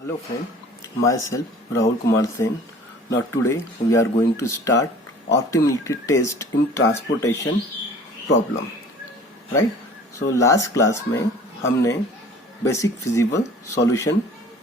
Hello friend, myself Rahul Kumar Sen. Now today we are going to start optimality test in transportation problem. Right? So last class में हमने basic feasible solution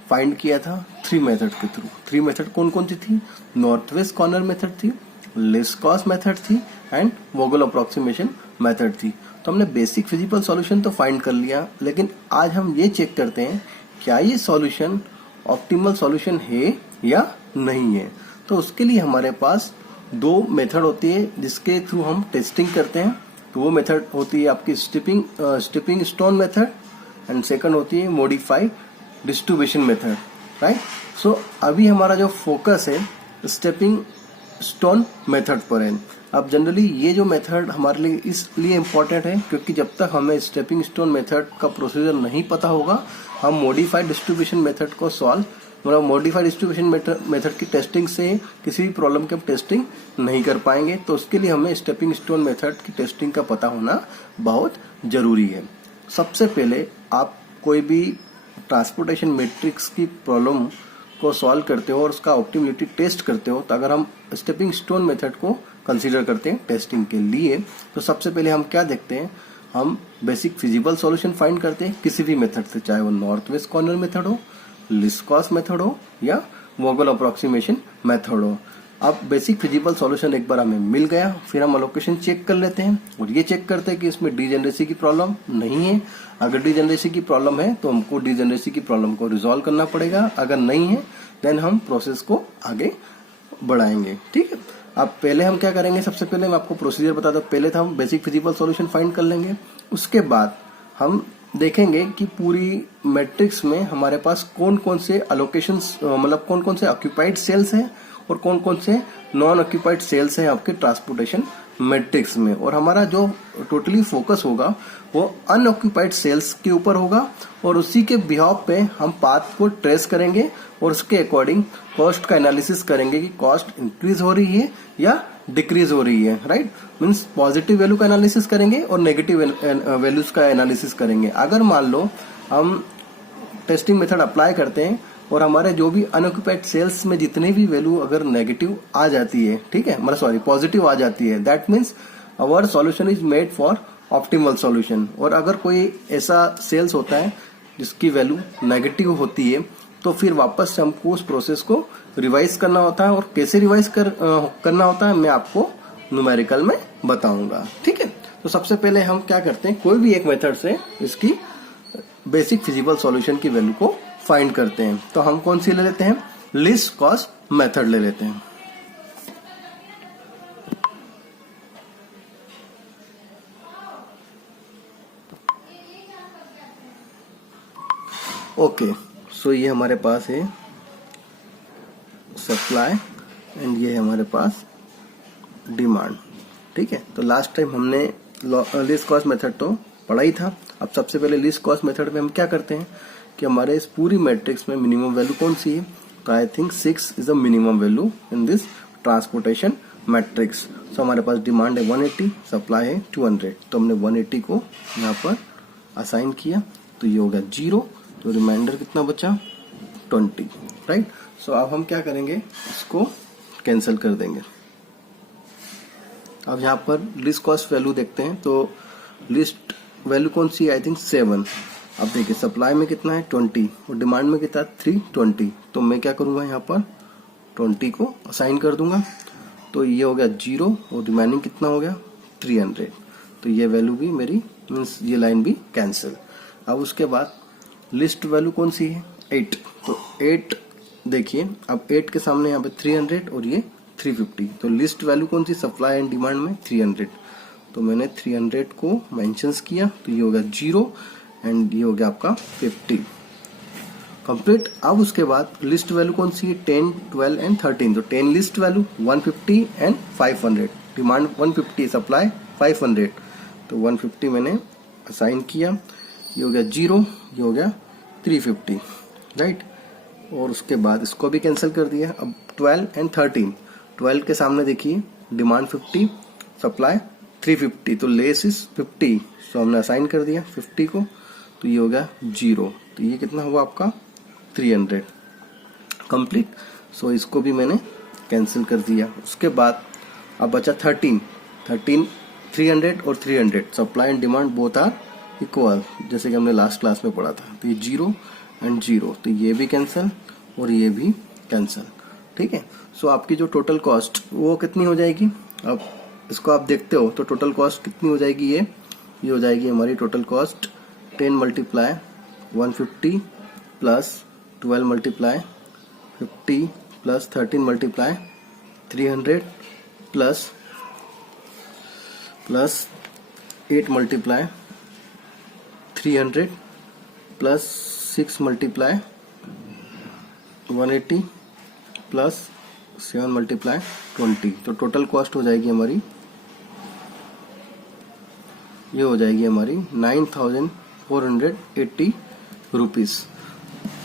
find किया था three method के through. Three method कौन कौन सी थी? North west corner method थी, least cost method थी एंड वोगल अप्रोक्सीमेशन मेथड थी. तो हमने बेसिक फिजिबल सॉल्यूशन तो फाइंड कर लिया, लेकिन आज हम ये चेक करते हैं क्या ये सॉल्यूशन ऑप्टिमल सॉल्यूशन है या नहीं है. तो उसके लिए हमारे पास दो मेथड होती है जिसके थ्रू हम टेस्टिंग करते हैं. तो वो मेथड होती है आपकी stepping stone method and second होती है मॉडिफाइड डिस्ट्रीब्यूशन मेथड. राइट. सो अभी हमारा जो फोकस है स्टेपिंग स्टोन मेथड पर है. अब जनरली ये जो मेथड हमारे लिए इसलिए इम्पोर्टेंट है क्योंकि जब तक हमें स्टेपिंग स्टोन मेथड का प्रोसीजर नहीं पता होगा हम मॉडिफाइड डिस्ट्रीब्यूशन मेथड को सॉल्व मतलब मॉडिफाइड डिस्ट्रीब्यूशन मेथड की टेस्टिंग से किसी भी प्रॉब्लम की टेस्टिंग नहीं कर पाएंगे. तो उसके लिए हमें स्टेपिंग स्टोन मेथड की टेस्टिंग का पता होना बहुत जरूरी है. सबसे पहले आप कोई भी ट्रांसपोर्टेशन मैट्रिक्स की प्रॉब्लम को सॉल्व करते हो और उसका ऑप्टिमिलिटी टेस्ट करते हो, तो अगर हम स्टेपिंग स्टोन मेथड को कंसीडर करते हैं टेस्टिंग के लिए, तो सबसे पहले हम क्या देखते हैं, हम बेसिक फिजिबल सॉल्यूशन फाइंड करते हैं किसी भी मेथड से, चाहे वो नॉर्थ वेस्ट कॉर्नर मेथड हो, लीस्ट कॉस्ट मेथड हो या वोगल अप्रोक्सीमेशन मेथड हो. अब बेसिक फिजिबल सॉल्यूशन एक बार हमें मिल गया, फिर हम अलोकेशन चेक कर लेते हैं और ये चेक करते हैं कि इसमें डीजेनरेसी की प्रॉब्लम नहीं है. अगर डीजेनरेसी की प्रॉब्लम है तो हमको डीजेनरेसी की प्रॉब्लम को रिजॉल्व करना पड़ेगा, अगर नहीं है देन हम प्रोसेस को आगे बढ़ाएंगे. ठीक है. अब पहले हम क्या करेंगे, सबसे पहले मैं आपको प्रोसीजर बता दूं. पहले तो हम बेसिक फिजिबल सॉल्यूशन फाइंड कर लेंगे, उसके बाद हम देखेंगे कि पूरी मैट्रिक्स में हमारे पास कौन कौन से अलोकेशंस मतलब कौन कौन से ऑक्यूपाइड सेल्स हैं और कौन कौन से नॉन ऑक्यूपाइड सेल्स हैं आपके ट्रांसपोर्टेशन मैट्रिक्स में. और हमारा जो टोटली फोकस होगा वो अनऑक्यूपाइड सेल्स के ऊपर होगा और उसी के बिहाफ पे हम पाथ को ट्रेस करेंगे और उसके अकॉर्डिंग कॉस्ट का एनालिसिस करेंगे कि कॉस्ट इंक्रीज हो रही है या डिक्रीज हो रही है. राइट. मीन्स पॉजिटिव वैल्यू का एनालिसिस करेंगे और नेगेटिव वैल्यूज का एनालिसिस करेंगे. अगर मान लो हम टेस्टिंग मेथड अप्लाई करते हैं और हमारे जो भी अनऑक्यूपाइड सेल्स में जितनी भी वैल्यू अगर नेगेटिव आ जाती है, ठीक है, मतलब सॉरी पॉजिटिव आ जाती है, that means our solution is made for optimal solution. और अगर कोई ऐसा सेल्स होता है जिसकी वैल्यू नेगेटिव होती है तो फिर वापस से हमको उस प्रोसेस को रिवाइज करना होता है. और कैसे रिवाइज करना होता है मैं आपको न्यूमेरिकल में बताऊंगा. ठीक है. तो सबसे पहले हम क्या करते हैं, कोई भी एक मेथड से इसकी बेसिक फिजिबल सॉल्यूशन की वैल्यू को फाइंड करते हैं. तो हम कौन सी ले लेते हैं, लीस्ट कॉस्ट मेथड ले लेते हैं. ओके. सो ये हमारे पास है सप्लाई एंड ये है हमारे पास डिमांड. ठीक है. तो लास्ट टाइम हमने लीस्ट कॉस्ट मेथड तो पढ़ा ही था. अब सबसे पहले लीस्ट कॉस्ट मेथड में हम क्या करते हैं कि हमारे इस पूरी मैट्रिक्स में मिनिमम वैल्यू कौन सी है, तो I think 6 is the minimum value in this transportation matrix. So हमारे पास डिमांड है 180, सप्लाई है 200. तो हमने 180 को यहाँ पर असाइन किया तो ये हो गया 0. तो रिमाइंडर कितना बचा, 20. राइट. सो अब हम क्या करेंगे, इसको कैंसिल कर देंगे. अब यहाँ पर लिस्ट कॉस्ट वैल्यू देखते हैं. तो लिस्ट वैल्यू कौन सी है, आई थिंक 7. अब देखिए सप्लाई में कितना है 20 और डिमांड में कितना 320. तो मैं क्या करूंगा, यहाँ पर 20 को असाइन कर दूंगा. तो ये हो गया 0 और रिमाइनिंग कितना हो गया 300. तो ये वैल्यू भी मेरी मीन्स ये लाइन भी कैंसिल. अब उसके बाद लिस्ट वैल्यू कौन सी है 8. तो 8 देखिए, अब 8 के सामने यहाँ पे 300 और ये 350. तो लिस्ट वैल्यू कौन सी, सप्लाई एंड डिमांड में 300. तो मैंने 300 को मेंशंस किया. तो ये हो गया 0 एंड ये हो गया आपका 50 कंप्लीट. अब उसके बाद लिस्ट वैल्यू कौन सी है 10, 12 एंड 13. तो 10 least value 150 and 500. Demand 150, supply 500. तो 150 मैंने असाइन किया. ये हो गया 0, ये हो गया 350. राइट. और उसके बाद इसको भी कैंसिल कर दिया. अब 12 एंड 13. 12 के सामने देखिए डिमांड 50, सप्लाई 350. तो लेस इज 50. सो हमने असाइन कर दिया 50 को. तो ये हो गया 0. तो ये कितना हुआ आपका 300. कंप्लीट। सो इसको भी मैंने कैंसिल कर दिया। उसके बाद अब बचा 13 300 और 300, supply and demand both are equal, जैसे कि हमने लास्ट क्लास में पढ़ा था। तो ये 0 एंड 0, तो ये भी कैंसिल और ये भी कैंसिल। ठीक है। सो आपकी जो टोटल कॉस्ट वो कितनी हो जाएगी, अब इसको आप देखते हो तो टोटल कॉस्ट कितनी हो जाएगी, ये हो जाएगी हमारी total cost 10 multiply 150 plus 12 multiply 50 plus 13 multiply 300 plus 8 multiply 300 plus 6 multiply 180 plus 7 multiply 20। तो टोटल कॉस्ट हो जाएगी हमारी, ये हो जाएगी हमारी 9480 रुपीज।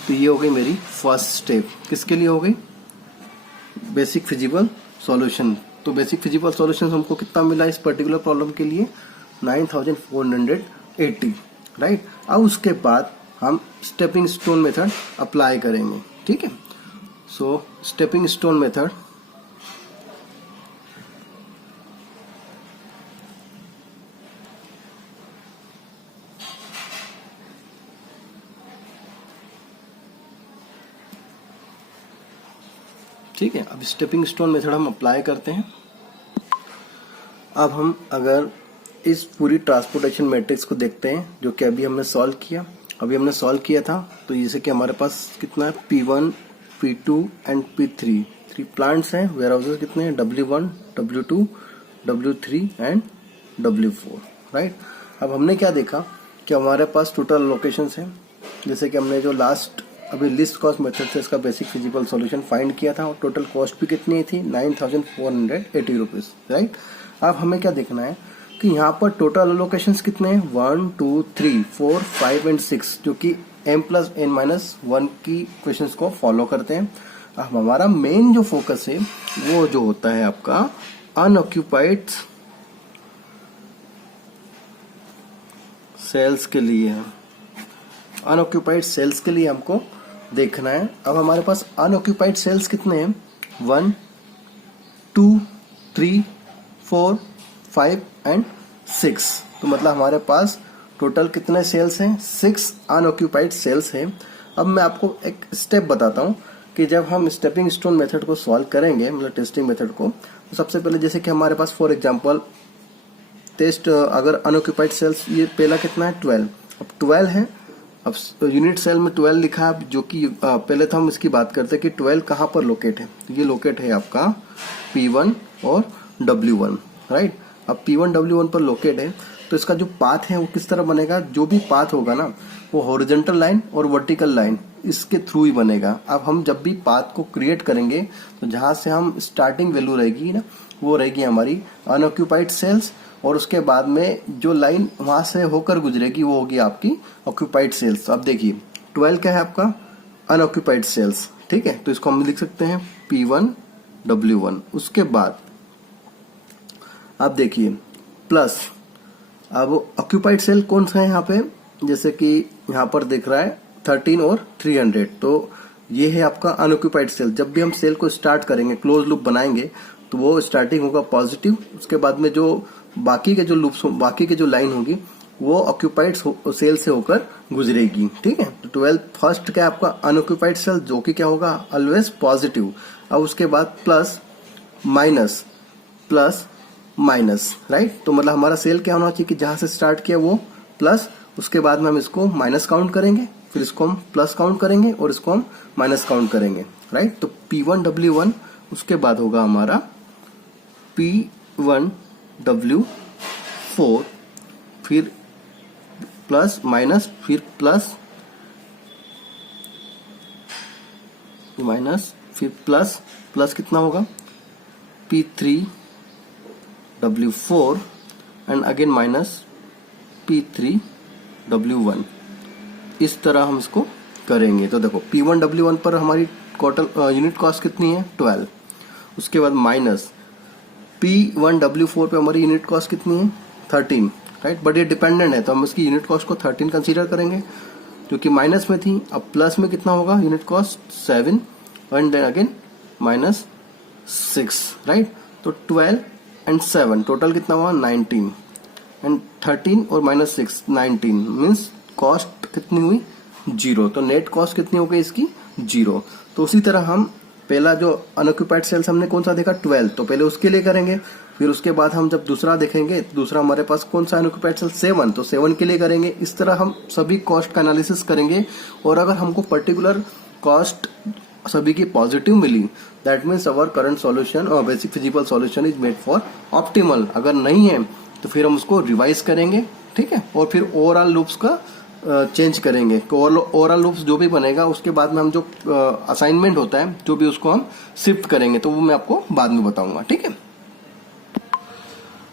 तो ये हो गई मेरी फर्स्ट स्टेप। किसके लिए हो गई, बेसिक फिजिबल सॉल्यूशन। तो बेसिक फिजिबल सॉल्यूशन हमको कितना मिला इस पर्टिकुलर प्रॉब्लम के लिए, 9480, राइट। अब उसके बाद हम स्टेपिंग स्टोन मेथड अप्लाई करेंगे। ठीक है। सो स्टेपिंग स्टोन मेथड, ठीक है। अब स्टेपिंग स्टोन मेथड हम अप्लाई करते हैं। अब हम अगर इस पूरी ट्रांसपोर्टेशन मैट्रिक्स को देखते हैं जो कि अभी हमने सॉल्व किया, था। तो जैसे कि हमारे पास कितना है, P1, P2 and P3, 3 plants हैं। वेयर हाउसेस कितने हैं, W1, W2, W3 and W4, right. अब हमने क्या देखा कि हमारे पास टोटल लोकेशंस हैं। जैसे कि हमने जो लास्ट अभी लिस्ट कॉस्ट मेथड से इसका बेसिक फिजिबल सॉल्यूशन फाइंड किया था और टोटल कॉस्ट भी कितनी थी, 9480 रुपीज, राइट। अब हमें क्या देखना है कि यहाँ पर टोटल लोकेशंस कितने हैं, 1, 2, 3, 4, 5 एंड 6, जो कि m+n-1 की क्वेश्चंस को फॉलो करते हैं। अब हमारा मेन जो फोकस है वो जो होता है आपका अनऑक्यूपाइड सेल्स के लिए, अनऑक्यूपाइड सेल्स के लिए हमको देखना है। अब हमारे पास अनऑक्यूपाइड सेल्स कितने हैं, 1, 2, 3, 4, 5 एंड 6। तो मतलब हमारे पास टोटल कितने सेल्स हैं, 6 अनऑक्यूपाइड सेल्स हैं। अब मैं आपको एक स्टेप बताता हूं कि जब हम स्टेपिंग स्टोन मेथड को सॉल्व करेंगे, मतलब टेस्टिंग मेथड को, तो सबसे पहले जैसे कि हमारे पास फॉर एग्जांपल टेस्ट, अगर अनऑक्यूपाइड सेल्स, ये पहला कितना है, 12। अब 12 है, अब यूनिट सेल में 12 लिखा है, जो कि पहले तो हम इसकी बात करते हैं कि 12 कहाँ पर लोकेट है। तो ये लोकेट है आपका P1 और W1, राइट। अब P1 W1 पर लोकेट है, तो इसका जो पाथ है वो किस तरह बनेगा, जो भी पाथ होगा ना वो हॉरिजॉन्टल लाइन और वर्टिकल लाइन इसके थ्रू ही बनेगा। अब हम जब भी पाथ को क्रिएट करेंगे तो जहां से हम स्टार्टिंग वैल्यू रहेगी ना, वो रहेगी हमारी अनऑक्यूपाइड सेल्स, और उसके बाद में जो लाइन वहां से होकर गुजरेगी वो होगी आपकी ऑक्यूपाइड सेल्स। अब देखिए 12 क्या है आपका, अनऑक्यूपाइड सेल्स, ठीक है। तो इसको हम लिख सकते हैं P1 W1। उसके बाद आप देखिए प्लस, अब ऑक्यूपाइड सेल कौन सा है यहाँ पे, जैसे कि यहाँ पर दिख रहा है 13 और 300, तो ये है आपका अनऑक्यूपाइड सेल। जब भी हम सेल को स्टार्ट करेंगे, क्लोज लूप बनाएंगे, तो वो स्टार्टिंग होगा पॉजिटिव, उसके बाद में जो बाकी के जो लूप्स, बाकी के जो लाइन होगी वो ऑक्यूपाइड सेल से होकर गुजरेगी, ठीक है। तो 12 फर्स्ट क्या है आपका अनऑक्यूपाइड सेल, जो कि क्या होगा ऑलवेज पॉजिटिव। अब उसके बाद plus minus, plus minus, right. तो मतलब हमारा सेल क्या होना चाहिए कि जहां से स्टार्ट किया वो प्लस, उसके बाद में हम इसको माइनस काउंट करेंगे, फिर इसको हम प्लस काउंट करेंगे और इसको हम माइनस काउंट करेंगे, राइट। तो P1 W1, उसके बाद होगा हमारा P1 W4, फिर प्लस माइनस, फिर प्लस माइनस, फिर प्लस, प्लस कितना होगा P3 W4 and again minus P3 W1। इस तरह हम इसको करेंगे। तो देखो P1 W1 पर हमारी टोटल यूनिट कॉस्ट कितनी है, 12। उसके बाद माइनस P1 W4 पे हमारी यूनिट कॉस्ट कितनी है, 13, राइट। बट ये डिपेंडेंट है तो हम इसकी यूनिट कॉस्ट को 13 कंसीडर करेंगे क्योंकि माइनस में थी। अब प्लस में कितना होगा unit cost, 7, and then again -6, right. तो 12 एंड 7 टोटल कितना हुआ 19 एंड 13 और -6 19 मीन्स कॉस्ट कितनी हुई 0। तो नेट कॉस्ट कितनी हो गई इसकी 0। तो उसी तरह हम पहला जो अनऑक्यूपाइड सेल्स हमने कौन सा देखा 12, तो पहले उसके लिए करेंगे, फिर उसके बाद हम जब दूसरा देखेंगे, दूसरा हमारे पास कौन सा अनऑक्यूपाइड सेल 7, तो 7 के लिए करेंगे। इस तरह हम सभी कॉस्ट का एनालिसिस करेंगे और अगर हमको पर्टिकुलर कॉस्ट सभी की पॉजिटिव मिली that means our current solution और basic feasible solution is made for optimal. अगर नहीं है तो फिर हम उसको रिवाइज करेंगे, ठीक है, और फिर ओवरऑल लूप्स का चेंज करेंगे। ओवरऑल लूप्स जो भी बनेगा उसके बाद में हम जो असाइनमेंट होता है जो भी उसको हम शिफ्ट करेंगे, तो वो मैं आपको बाद में बताऊंगा, ठीक है।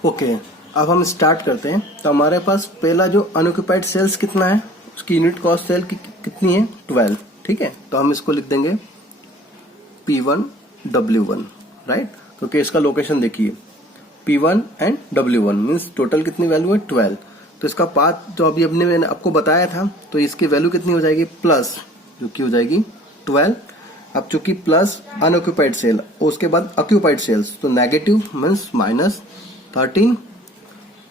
ओके, अब हम स्टार्ट करते हैं। तो हमारे पास पहला जो अनऑक्यूपाइड सेल्स कितना है, उसकी यूनिट कॉस्ट सेल की कितनी है 12, ठीक है। तो हम इसको लिख देंगे P1 W1, राइट, क्योंकि इसका लोकेशन देखिए P1 and W1 means total कितनी वैल्यू है 12। तो इसका पाथ जो अभी अपने मैंने आपको बताया था, तो इसकी वैल्यू कितनी हो जाएगी प्लस, जो कि हो जाएगी 12। अब चूंकि प्लस अनऑक्यूपाइड सेल और उसके बाद ऑक्यूपाइड सेल्स, तो नेगेटिव मीन्स -13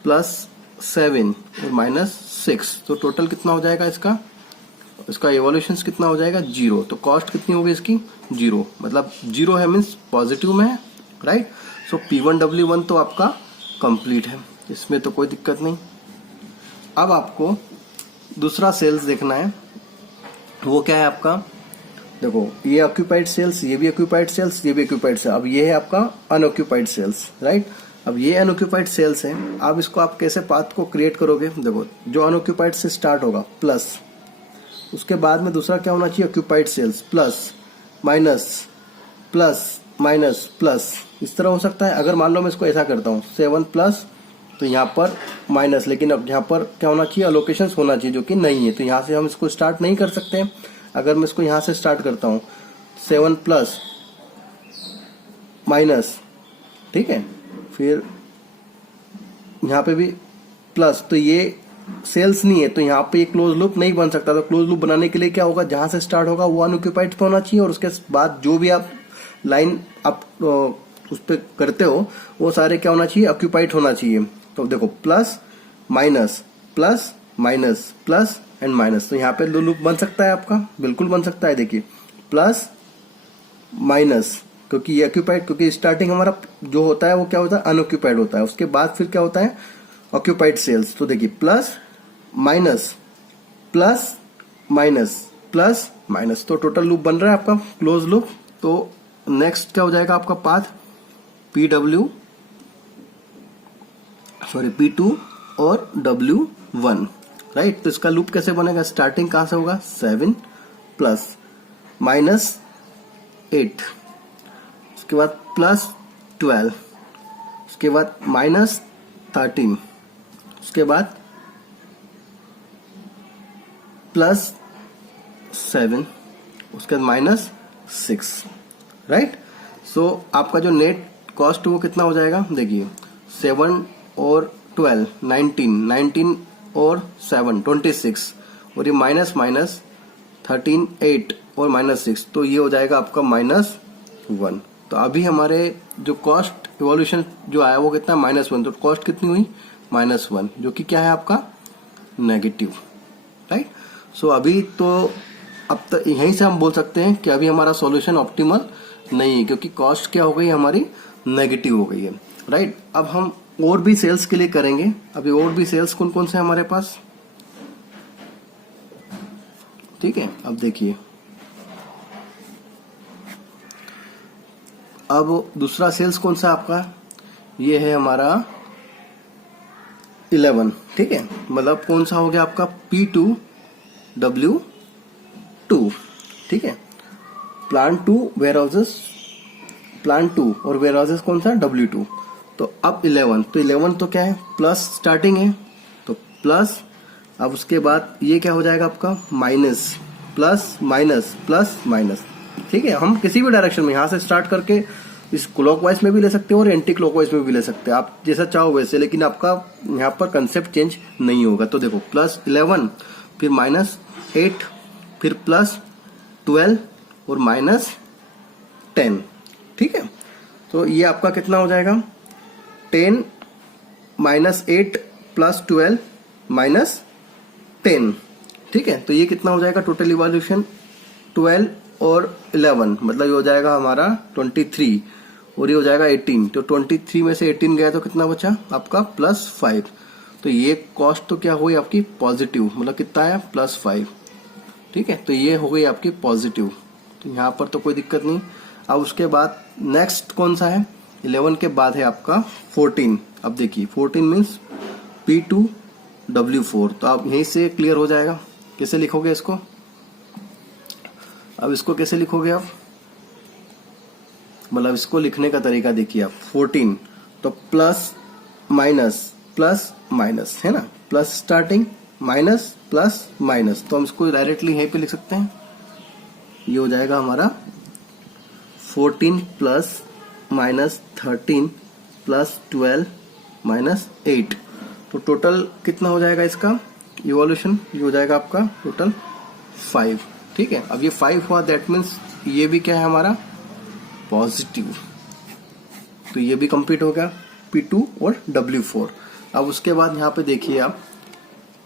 +7 और -6, तो टोटल कितना हो जाएगा इसका इवोल्यूशन कितना हो जाएगा 0। तो कॉस्ट कितनी होगी इसकी 0, मतलब 0 है मीन्स पॉजिटिव में है, राइट। सो P1 W1 तो आपका कंप्लीट है, इसमें तो कोई दिक्कत नहीं। अब आपको दूसरा सेल्स देखना है, वो क्या है आपका, देखो ये ऑक्यूपाइड सेल्स, ये भी ऑक्यूपाइड सेल्स, ये भी ऑक्यूपाइड सेल्स। अब ये है आपका अनऑक्यूपाइड सेल्स, राइट। अब ये अनऑक्यूपाइड सेल्स है, अब इसको आप कैसे पाथ को क्रिएट करोगे, देखो जो अनऑक्यूपाइड से स्टार्ट होगा प्लस, उसके बाद में दूसरा क्या होना चाहिए occupied cells, plus minus plus minus plus, इस तरह हो सकता है। अगर मान लो मैं इसको ऐसा करता हूँ 7 प्लस, तो यहाँ पर माइनस, लेकिन अब यहाँ पर क्या होना चाहिए अलोकेशन होना चाहिए, जो कि नहीं है, तो यहाँ से हम इसको स्टार्ट नहीं कर सकते। अगर मैं इसको यहाँ से स्टार्ट करता हूँ 7 प्लस माइनस, ठीक है, फिर यहाँ पे भी प्लस, तो ये सेल्स नहीं है, तो यहाँ पे क्लोज लूप नहीं बन सकता। तो क्लोज लूप बनाने के लिए क्या होगा, जहां से स्टार्ट होगा वो अनऑक्यूपाइड पे होना चाहिए और उसके बाद जो भी आप लाइन आप उस पर करते हो वो सारे क्या होना चाहिए ऑक्यूपाइड होना चाहिए। तो देखो plus minus plus minus plus and minus, तो यहाँ पे लूप बन सकता है आपका, बिल्कुल बन सकता है। देखिए प्लस माइनस, क्योंकि ये ऑक्यूपाइड, क्योंकि स्टार्टिंग हमारा जो होता है वो क्या होता है अनऑक्यूपाइड होता है, उसके बाद फिर क्या होता है ऑक्यूपाइड सेल्स। तो देखिए plus minus plus minus plus minus, तो टोटल लूप बन रहा है आपका क्लोज लूप। तो नेक्स्ट क्या हो जाएगा आपका पाथ P2 और W1, राइट। तो इसका लूप कैसे बनेगा, स्टार्टिंग कहां से होगा 7 प्लस -8, उसके बाद +12, उसके बाद -13, उसके बाद +7, उसके बाद -6, राइट। सो आपका जो नेट कॉस्ट वो कितना हो जाएगा, देखिए 7 और 12 19 और 7 26, और ये माइनस 13 8 और -6, तो ये हो जाएगा आपका -1। तो अभी हमारे जो कॉस्ट इवोल्यूशन जो आया वो कितना -1, तो कॉस्ट कितनी हुई -1, जो कि क्या है आपका नेगेटिव, राइट। सो अभी तो अब तक यहीं से हम बोल सकते हैं कि अभी हमारा सॉल्यूशन ऑप्टिमल नहीं है, क्योंकि कॉस्ट क्या हो गई हमारी नेगेटिव हो गई है, राइट। अब हम और भी सेल्स के लिए करेंगे। अभी और भी सेल्स कौन कौन से हमारे पास, ठीक है। अब देखिए, अब दूसरा सेल्स कौन सा आपका, ये है हमारा 11, ठीक है, मतलब कौन सा हो गया आपका P2 W2, ठीक है। प्लांट 2 वेयरहाउसेस, प्लांट 2 और वेयरहाउसेस कौन सा W2। तो अब 11, तो 11 तो क्या है प्लस स्टार्टिंग है, तो प्लस, अब उसके बाद ये क्या हो जाएगा आपका minus plus minus plus minus, ठीक है। हम किसी भी डायरेक्शन में यहां से स्टार्ट करके इस क्लॉकवाइज में भी ले सकते हो और एंटी क्लॉकवाइज में भी ले सकते हैं, आप जैसा चाहो वैसे, लेकिन आपका यहाँ पर कंसेप्ट चेंज नहीं होगा। तो देखो +11, फिर -8, फिर +12 और 10। ठीक है, तो ये आपका कितना हो जाएगा 10 माइनस 8 प्लस 12 माइनस 10। ठीक है, तो ये कितना हो जाएगा टोटल इवोल्यूशन 12 और 11 मतलब ये हो जाएगा हमारा 23 और ये हो जाएगा 18। तो 23 में से 18 गया तो कितना बचा आपका +5। तो ये कॉस्ट तो क्या हुई आपकी पॉजिटिव, मतलब कितना है +5। ठीक है, तो ये हो गई आपकी पॉजिटिव, तो यहाँ पर तो कोई दिक्कत नहीं। अब उसके बाद नेक्स्ट कौन सा है 11 के बाद है आपका 14। अब देखिए 14 मीन्स P2W4, तो आप यहीं से क्लियर हो जाएगा। कैसे लिखोगे इसको, अब इसको कैसे लिखोगे आप, मतलब इसको लिखने का तरीका देखिए आप 14 तो प्लस माइनस है ना, plus starting minus plus minus, तो हम इसको डायरेक्टली यहीं पे लिख सकते हैं। ये हो जाएगा हमारा 14 प्लस माइनस 13 प्लस 12 माइनस 8, तो टोटल कितना हो जाएगा इसका इवोल्यूशन, ये हो जाएगा आपका टोटल 5। ठीक है, अब ये 5 हुआ दैट मीन्स ये भी क्या है हमारा पॉजिटिव, तो ये भी कंप्लीट हो गया P2 और W4। अब उसके बाद यहाँ पे देखिए आप,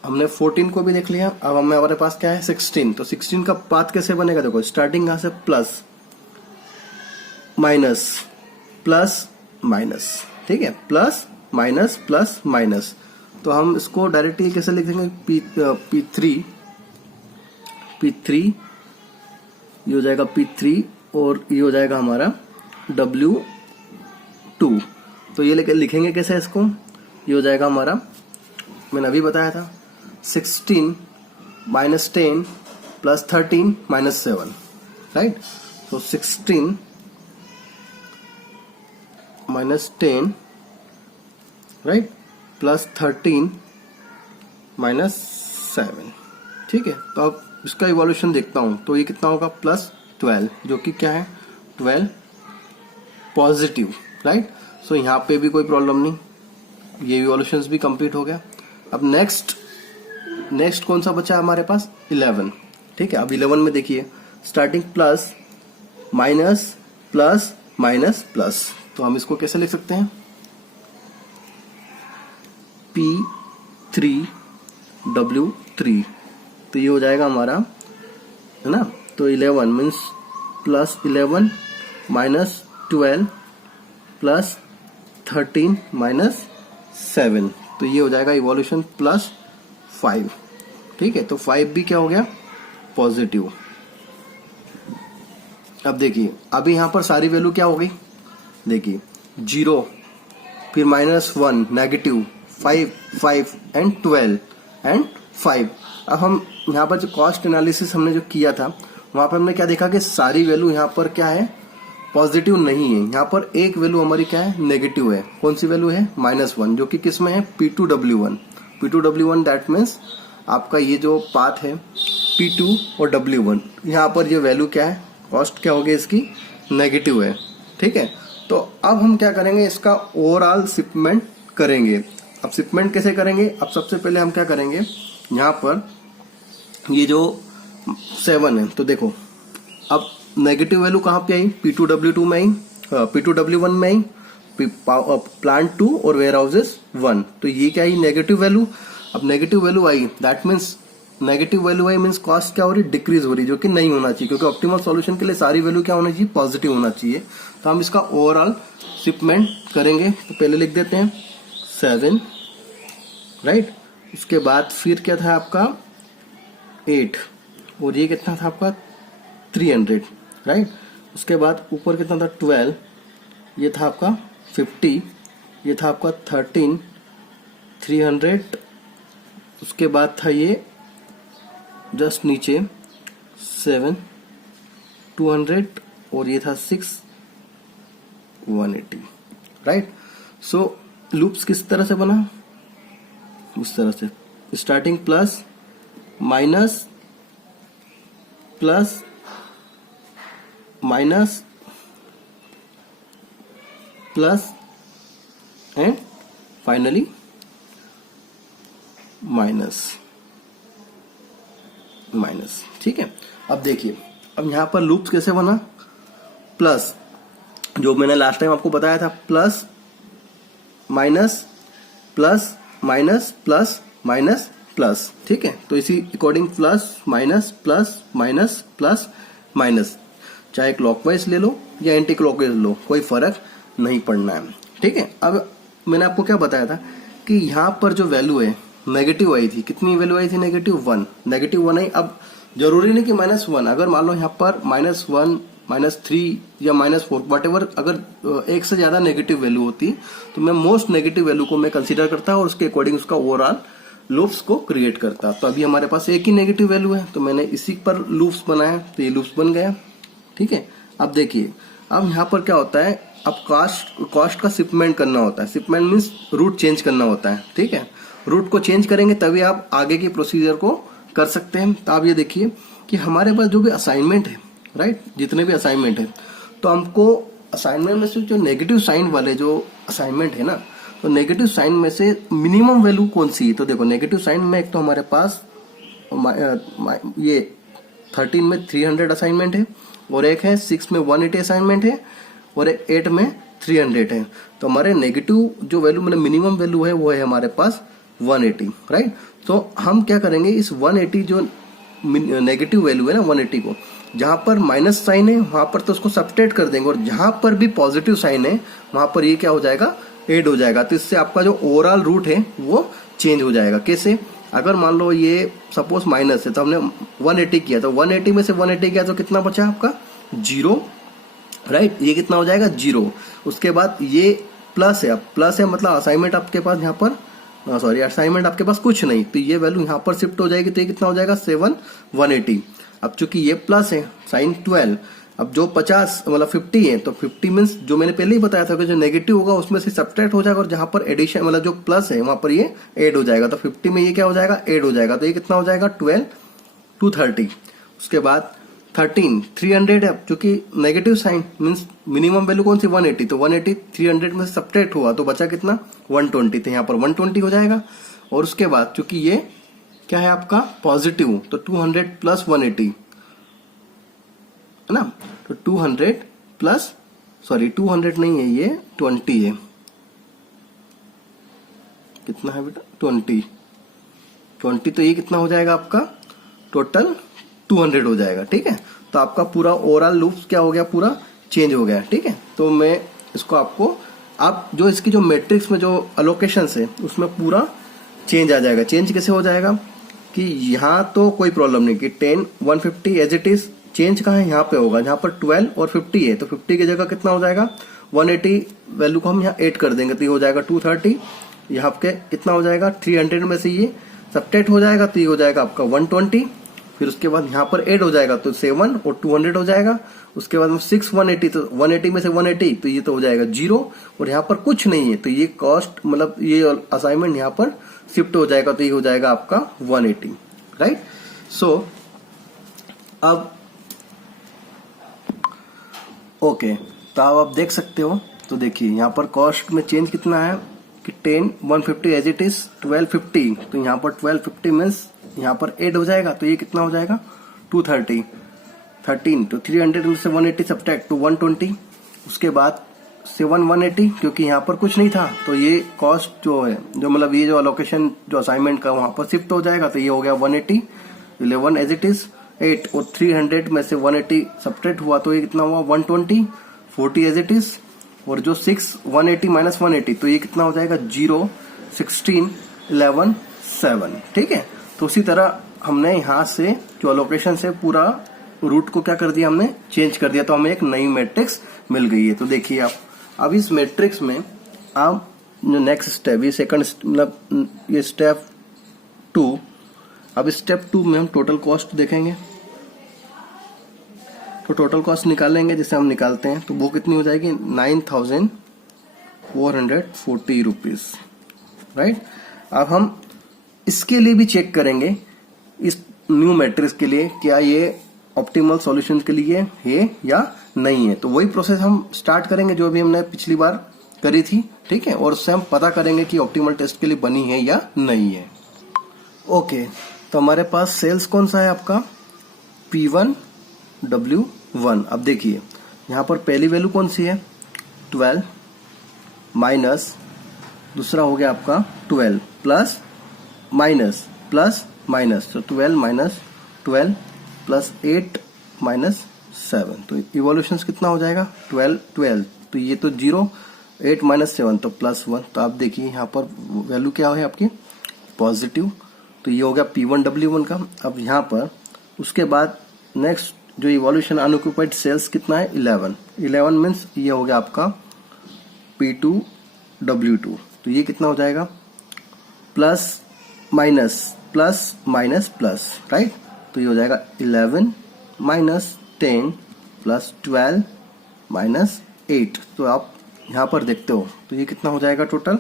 हमने 14 को भी देख लिया, अब हमारे पास क्या है 16। तो 16 का पाथ कैसे बनेगा, देखो स्टार्टिंग कहां से प्लस माइनस प्लस माइनस। ठीक है, प्लस माइनस, तो हम इसको डायरेक्टली कैसे लिख देंगे P3 ये हो जाएगा P3 और ये हो जाएगा हमारा W2। तो ये लेकर लिखेंगे कैसे इसको, ये हो जाएगा हमारा, मैंने अभी बताया था 16 माइनस 10 प्लस 13 माइनस 7, राइट। तो 16 माइनस 10 राइट प्लस 13 माइनस 7। ठीक है, तो अब इसका इवोल्यूशन देखता हूं, तो ये कितना होगा +12, जो कि क्या है 12 पॉजिटिव, राइट। सो यहाँ पे भी कोई प्रॉब्लम नहीं, ये इवोल्यूशंस भी कंप्लीट हो गया। अब नेक्स्ट कौन सा बचा हमारे पास 11। ठीक है, अब 11 में देखिए starting plus minus plus minus plus, तो हम इसको कैसे लिख सकते हैं P3W3, तो ये हो जाएगा हमारा है ना। तो 11 मीन्स +11 माइनस 12 प्लस 13 माइनस 7, तो ये हो जाएगा इवोल्यूशन +5। ठीक है, तो 5 भी क्या हो गया पॉजिटिव। अब देखिए अभी यहां पर सारी वैल्यू क्या हो गई, देखिए 0 फिर -1 नेगेटिव 5 एंड 12 एंड 5। अब हम यहाँ पर जो कॉस्ट एनालिसिस हमने जो किया था वहां पर हमने क्या देखा कि सारी वैल्यू यहाँ पर क्या है पॉजिटिव नहीं है, यहाँ पर एक वैल्यू हमारी क्या है नेगेटिव है। कौन सी वैल्यू है -1, जो कि किस में है P2W1 दैट मीन्स आपका ये जो पाथ है P2 और W1, यहाँ पर ये वैल्यू क्या है कॉस्ट क्या होगी इसकी नेगेटिव है। ठीक है, तो अब हम क्या करेंगे इसका ओवरऑल शिपमेंट करेंगे। अब शिपमेंट कैसे करेंगे, अब सबसे पहले हम क्या करेंगे यहाँ पर ये जो 7 है, तो देखो अब नेगेटिव वैल्यू कहाँ पे आई P2W2 में आई, P2W1 में आई, प्लांट 2 और वेयर हाउसेस 1, तो ये क्या आई नेगेटिव वैल्यू। अब negative value I that means negative value I means cost क्या हो रही डिक्रीज हो रही, जो कि नहीं होना चाहिए, क्योंकि ऑप्टिमल सॉल्यूशन के लिए सारी वैल्यू क्या होना चाहिए पॉजिटिव होना चाहिए। तो हम इसका ओवरऑल शिपमेंट करेंगे, तो पहले लिख देते हैं 7 राइट, उसके बाद फिर क्या था आपका 8 और ये कितना था आपका 300 राइट, उसके बाद ऊपर कितना था 12, ये था आपका 50, ये था आपका 13 300, उसके बाद था ये जस्ट नीचे 7 200 और ये था 6 180 राइट। सो लूप्स किस तरह से बना, उस तरह से starting plus minus plus minus plus and finally minus. ठीक है, अब देखिए अब यहां पर लूप्स कैसे बना, प्लस जो मैंने लास्ट टाइम आपको बताया था, plus minus plus minus plus minus plus, ठीक है। तो इसी according plus minus plus minus plus minus, चाहे क्लॉकवाइज ले लो या एंटी क्लॉकवाइज लो, कोई फर्क नहीं पड़ना है, ठीक है। अब मैंने आपको क्या बताया था कि यहाँ पर जो वैल्यू है नेगेटिव आई थी, कितनी वैल्यू आई थी? -1, -1 आई। अब जरूरी नहीं कि -1, अगर मान लो यहाँ पर -1 -3 या -4 वट, अगर एक से ज्यादा नेगेटिव वैल्यू होती तो मैं मोस्ट नेगेटिव वैल्यू को मैं कंसीडर करता और उसके अकॉर्डिंग उसका ओवरऑल लूप्स को क्रिएट करता। तो अभी हमारे पास एक ही नेगेटिव वैल्यू है तो मैंने इसी पर लूप्स बनाया, तो ये लूप्स बन गया, ठीक है। अब देखिए, अब यहाँ पर क्या होता है, अब कॉस्ट का शिपमेंट करना होता है। शिपमेंट मीन्स रूट चेंज करना होता है, ठीक है। रूट को चेंज करेंगे तभी आप आगे की प्रोसीजर को कर सकते हैं। तो आप ये देखिए कि हमारे पास जो भी असाइनमेंट है, राइट, जितने भी असाइनमेंट है, तो हमको असाइनमेंट में से जो नेगेटिव साइन वाले जो असाइनमेंट है ना, तो नेगेटिव साइन में से मिनिमम वैल्यू कौन सी है? तो देखो, नेगेटिव साइन में एक तो हमारे पास ये 13 में 300 असाइनमेंट है, और एक है 6 में 180 असाइनमेंट है, और एक 8 में 300 है। तो हमारे नेगेटिव जो वैल्यू मतलब मिनिमम वैल्यू है वो है हमारे पास 180, राइट। तो हम क्या करेंगे, इस 180 जो नेगेटिव वैल्यू है ना 180 को, जहां पर माइनस साइन है वहां पर तो उसको सब्सट्रैक्ट कर देंगे, और जहां पर भी पॉजिटिव साइन है वहां पर ये क्या हो जाएगा, ऐड हो जाएगा। तो इससे आपका जो ओवरऑल रूट है वो चेंज हो जाएगा। कैसे? अगर मान लो ये सपोज माइनस है तो हमने 180 किया, तो 180 में से 180 किया तो कितना बचा आपका? 0, राइट। ये कितना हो जाएगा? 0। उसके बाद ये प्लस है, अब प्लस है मतलब असाइनमेंट आपके पास यहाँ पर, सॉरी, असाइनमेंट आपके पास कुछ नहीं, तो ये वैल्यू यहाँ पर शिफ्ट हो जाएगी, तो ये कितना हो जाएगा? 7 180। अब चूंकि ये प्लस है, साइन 12, अब जो 50 मतलब 50 है, तो 50 मीन्स जो मैंने पहले ही बताया था कि जो नेगेटिव होगा उसमें से सब्ट्रैक्ट हो जाएगा, और जहां पर एडिशन मतलब जो प्लस है वहां पर ये ऐड हो जाएगा। तो 50 में ये क्या हो जाएगा? ऐड हो जाएगा। तो ये कितना हो जाएगा? 12 230। उसके बाद 13 300 है, चूंकि negative sign means minimum value कौन सी? 180, तो 180 300 में सब्ट्रैक्ट हुआ तो बचा कितना? 120, तो यहाँ पर 120 हो जाएगा। और उसके बाद चूंकि ये क्या है आपका पॉजिटिव, तो 200 प्लस 180 है ना, तो 200 प्लस, सॉरी 200 नहीं है, ये 20 है। कितना है बेटा? 20, तो ये कितना हो जाएगा आपका? टोटल 200 हो जाएगा, ठीक है। तो आपका पूरा ओवरऑल लूप क्या हो गया? पूरा चेंज हो गया, ठीक है। तो मैं इसको आपको, आप जो इसकी जो मैट्रिक्स में जो अलोकेशन है उसमें पूरा चेंज आ जाएगा। चेंज कैसे हो जाएगा कि यहाँ तो कोई प्रॉब्लम नहीं कि 10 150 एज इट इज, चेंज कहाँ है? यहाँ पे होगा जहाँ पर 12 और 50 है, तो 50 की जगह कितना हो जाएगा? 180 वैल्यू को हम यहाँ ऐड कर देंगे, तो ये हो जाएगा 230। यहाँ पे कितना हो जाएगा? 300 में से ये सब्ट्रैक्ट हो जाएगा, तो ये हो जाएगा आपका 120। फिर उसके बाद यहाँ पर ऐड हो जाएगा तो 7 और 200 हो जाएगा। उसके बाद में 6 180, तो 180 में से 180, तो ये तो हो जाएगा 0, और यहाँ पर कुछ नहीं है, तो ये कॉस्ट मतलब ये असाइनमेंट यहाँ पर शिफ्ट हो जाएगा, तो ये हो जाएगा आपका 180, राइट। सो अब ओके, तो अब आप देख सकते हो, तो देखिए यहाँ पर कॉस्ट में चेंज कितना है कि 10 150 एज इट इज, 1250, तो यहाँ पर 1250 मीन्स यहाँ पर ऐड हो जाएगा, तो ये कितना हो जाएगा? 230, 13, तो 300 में से 180 सब्ट्रैक्ट तो 120। उसके बाद 7 180, क्योंकि यहाँ पर कुछ नहीं था, तो ये कॉस्ट जो है, जो मतलब ये जो अलोकेशन जो असाइनमेंट का वहां पर शिफ्ट हो जाएगा, तो ये हो गया 180, 11 एज इट इज, 8 और 300 में से 180 सब्ट्रैक्ट हुआ, तो ये कितना हुआ? 120, 40 एज इट इज, और जो 6 180 माइनस 180, तो ये कितना हो जाएगा? 0, 16, 11, 7, ठीक है। तो उसी तरह हमने यहाँ से जो अलोकेशन से पूरा रूट को क्या कर दिया? हमने चेंज कर दिया, तो हमें एक नई मैट्रिक्स मिल गई है। तो देखिए आप, अब इस मैट्रिक्स में आप नेक्स्ट स्टेप, ये सेकंड मतलब ये स्टेप 2, अब स्टेप 2 में हम टोटल कॉस्ट देखेंगे। तो टोटल कॉस्ट निकालेंगे, जैसे हम निकालते हैं, तो वो कितनी हो जाएगी? 9440 रुपीज, राइट। अब हम इसके लिए भी चेक करेंगे, इस न्यू मैट्रिक्स के लिए, क्या ये ऑप्टिमल सॉल्यूशन के लिए है या नहीं है। तो वही प्रोसेस हम स्टार्ट करेंगे जो भी हमने पिछली बार करी थी, ठीक है, और उससे हम पता करेंगे कि ऑप्टिमल टेस्ट के लिए बनी है या नहीं है। ओके, तो हमारे पास सेल्स कौन सा है आपका? P1 W1। अब देखिए यहाँ पर पहली वैल्यू कौन सी है? 12 माइनस दूसरा हो गया आपका 12 प्लस माइनस प्लस माइनस, तो 12 माइनस 12 प्लस 8 माइनस 7, तो इवोल्यूशन कितना हो जाएगा 12 12, तो ये तो 0, 8 माइनस 7 तो प्लस 1, तो आप देखिए यहाँ पर वैल्यू क्या है आपकी पॉजिटिव, तो ये हो गया P1W1 का। अब यहाँ पर उसके बाद नेक्स्ट जो इवोल्यूशन अनऑक्यूपाइड सेल्स कितना है 11 मीन्स ये हो गया आपका P2W2, तो ये कितना हो जाएगा plus minus plus minus plus, right, तो ये हो जाएगा 11 माइनस 10 प्लस 12 माइनस 8, तो आप यहाँ पर देखते हो तो ये कितना हो जाएगा टोटल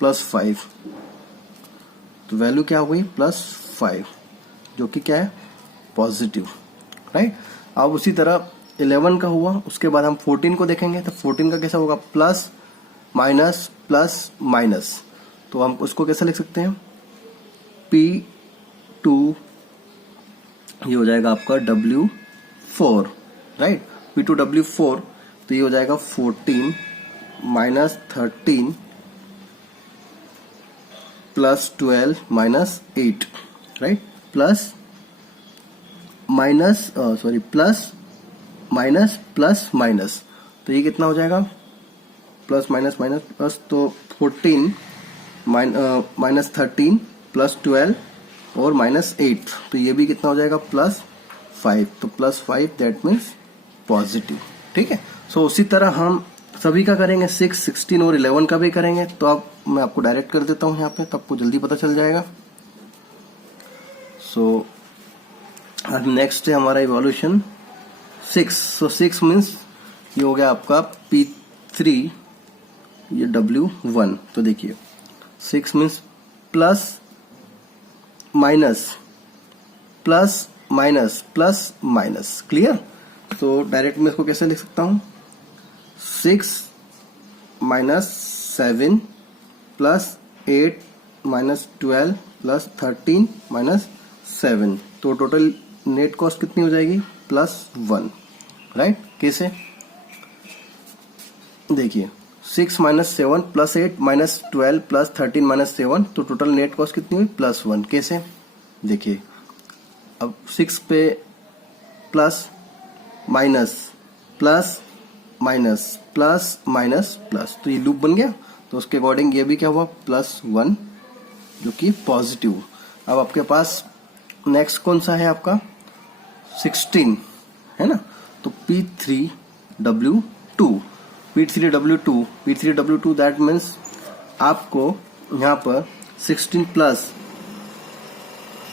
प्लस 5, तो वैल्यू क्या हो गई प्लस 5 जो कि क्या है पॉजिटिव, राइट। अब उसी तरह 11 का हुआ, उसके बाद हम 14 को देखेंगे, तो 14 का कैसा होगा प्लस माइनस प्लस माइनस, तो हम उसको कैसे लिख सकते हैं P2, ये हो जाएगा आपका W4, राइट, P2W4, तो ये हो जाएगा 14 minus 13 plus 12 minus 8, right, plus minus sorry plus minus plus minus, तो ये कितना हो जाएगा प्लस माइनस माइनस प्लस, तो 14 माइनस 13 प्लस 12 और माइनस 8, तो ये भी कितना हो जाएगा प्लस 5, तो प्लस 5 दैट मीन्स पॉजिटिव, ठीक है। सो उसी तरह हम सभी का करेंगे 6, 16 और 11 का भी करेंगे, तो अब मैं आपको डायरेक्ट कर देता हूं यहाँ पे, तो आपको जल्दी पता चल जाएगा। सो अब नेक्स्ट है हमारा इवोल्यूशन 6, सो 6 मीन्स ये हो गया आपका P3 ये W1, तो देखिए 6 means plus minus plus minus plus minus, clear. तो डायरेक्ट मैं इसको कैसे लिख सकता हूं 6 minus 7 plus 8 minus 12 plus 13 minus 7, तो टोटल नेट कॉस्ट कितनी हो जाएगी प्लस 1, राइट। कैसे देखिए 6 minus 7 plus 8 minus 12 plus 13 minus 7, तो टोटल नेट कॉस्ट कितनी हुई प्लस 1, कैसे देखिए अब 6 पे plus minus plus minus plus minus plus, तो ये लूप बन गया, तो उसके अकॉर्डिंग ये भी क्या हुआ प्लस 1 जो कि पॉजिटिव। अब आपके पास नेक्स्ट कौन सा है आपका 16 है ना, तो P3W2 दैट मीन्स आपको यहाँ पर 16 plus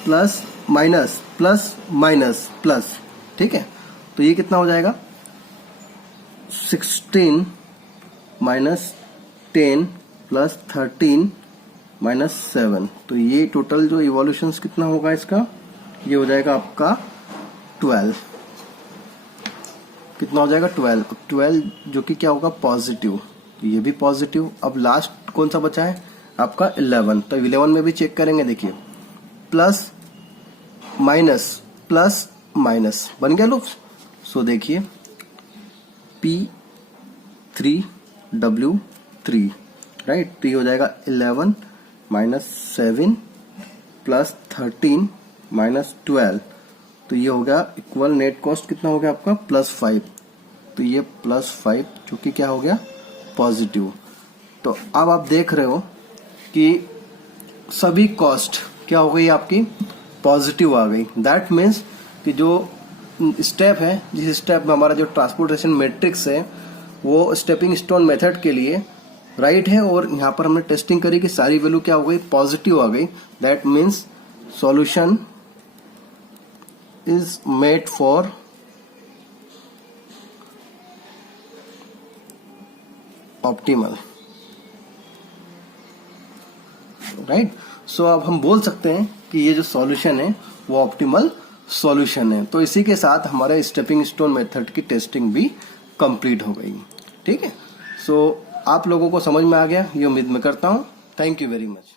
plus minus plus minus plus, ठीक है, तो ये कितना हो जाएगा 16 माइनस 10 प्लस 13 माइनस 7, तो ये टोटल जो इवोल्यूशन कितना होगा इसका ये हो जाएगा आपका 12, कितना हो जाएगा 12 जो कि क्या होगा पॉजिटिव, तो ये भी पॉजिटिव। अब लास्ट कौन सा बचा है आपका 11, तो 11 में भी चेक करेंगे, देखिए प्लस माइनस प्लस माइनस बन गया लूप, सो देखिए P3W3, राइट, तो ये हो जाएगा 11 माइनस 7 प्लस 13 माइनस 12, तो ये हो गया इक्वल नेट कॉस्ट कितना हो गया आपका प्लस 5, तो ये प्लस 5 जो कि क्या हो गया पॉजिटिव। तो अब आप देख रहे हो कि सभी कॉस्ट क्या हो गई आपकी पॉजिटिव आ गई, दैट मीन्स कि जो स्टेप है जिस स्टेप में हमारा जो ट्रांसपोर्टेशन मैट्रिक्स है वो स्टेपिंग स्टोन मेथड के लिए राइट है, और यहाँ पर हमने टेस्टिंग करी कि सारी वैल्यू क्या हो गई पॉजिटिव आ गई, that means solution is made for optimal, right. So अब हम बोल सकते हैं कि ये जो सॉल्यूशन है वो ऑप्टिमल सॉल्यूशन है। तो इसी के साथ हमारे स्टेपिंग स्टोन मेथड की टेस्टिंग भी कंप्लीट हो गई, ठीक है। सो आप लोगों को समझ में आ गया ये उम्मीद मैं करता हूँ। Thank you very much.